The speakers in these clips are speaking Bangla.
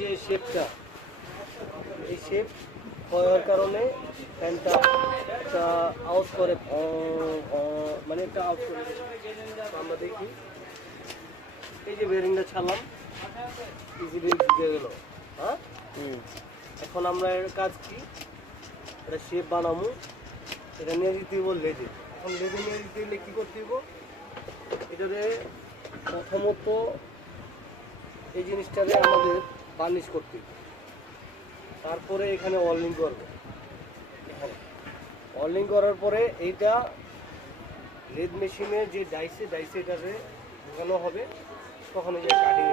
যে শেপটা, এই শেপ হওয়ার কারণে ফ্যানটা একটা আওয়াজ করে, মানে একটা আওয়াজ করে। আমরা দেখি এই যে বেরিংটা ছাড়লাম, ইজিলি ঢুকে গেল। হ্যাঁ, এখন আমরা এর কাজ কি, এটা শেপ বানাবো, এটা নিয়ে দিতে হইব লেজে। এখন লেজে নিয়ে দিতে হলে কী করতে হইব, এটারে প্রথমত এই জিনিসটারে আমাদের বার্নিশ করতে হইব, তারপরে এখানে ওয়েল্ডিং করবো। ওয়েল্ডিং করার পরে এইটা লেদ মেশিনে যে ডাইসে এটারে ঢোকানো হবে, তখন এই যে কাটিং।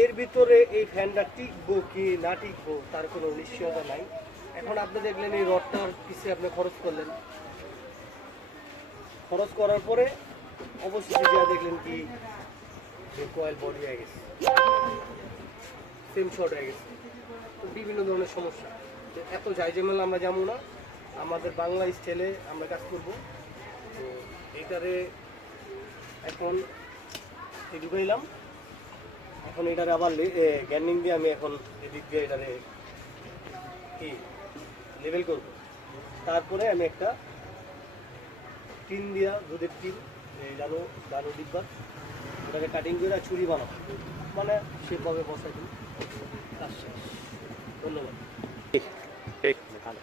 এর ভিতরে এই ফ্যানটা টিকবো কি না টিকবো তার কোনো নিশ্চয়তা নাই। এখন আপনি দেখলেন এই রডটার পিছিয়ে আপনি খরচ করলেন, খরচ করার পরে অবশেষে যা দেখলেন কি যে কয়েল বডি হয়ে গেছে, সেম শর্ট হয়ে গেছে। তো বিভিন্ন ধরনের সমস্যা, এত জায়জামেল আমরা যাবো না, আমাদের বাংলা স্টাইলে আমরা কাজ করব। তো এইটারে এখন ঢুকাইলাম, এখন এটারে আবার গ্যান্ডিং দিয়ে আমি এখন এদিক দিয়ে এটারে কি লেভেল করব। তারপরে আমি একটা টিন দিয়া, দুধের টিন, জানো ডিব্বা, ওটাকে কাটিং করে ছুরি বানাবো, মানে সেভাবে বসাই দিই। কাজ শেষ। ধন্যবাদ। ভালো।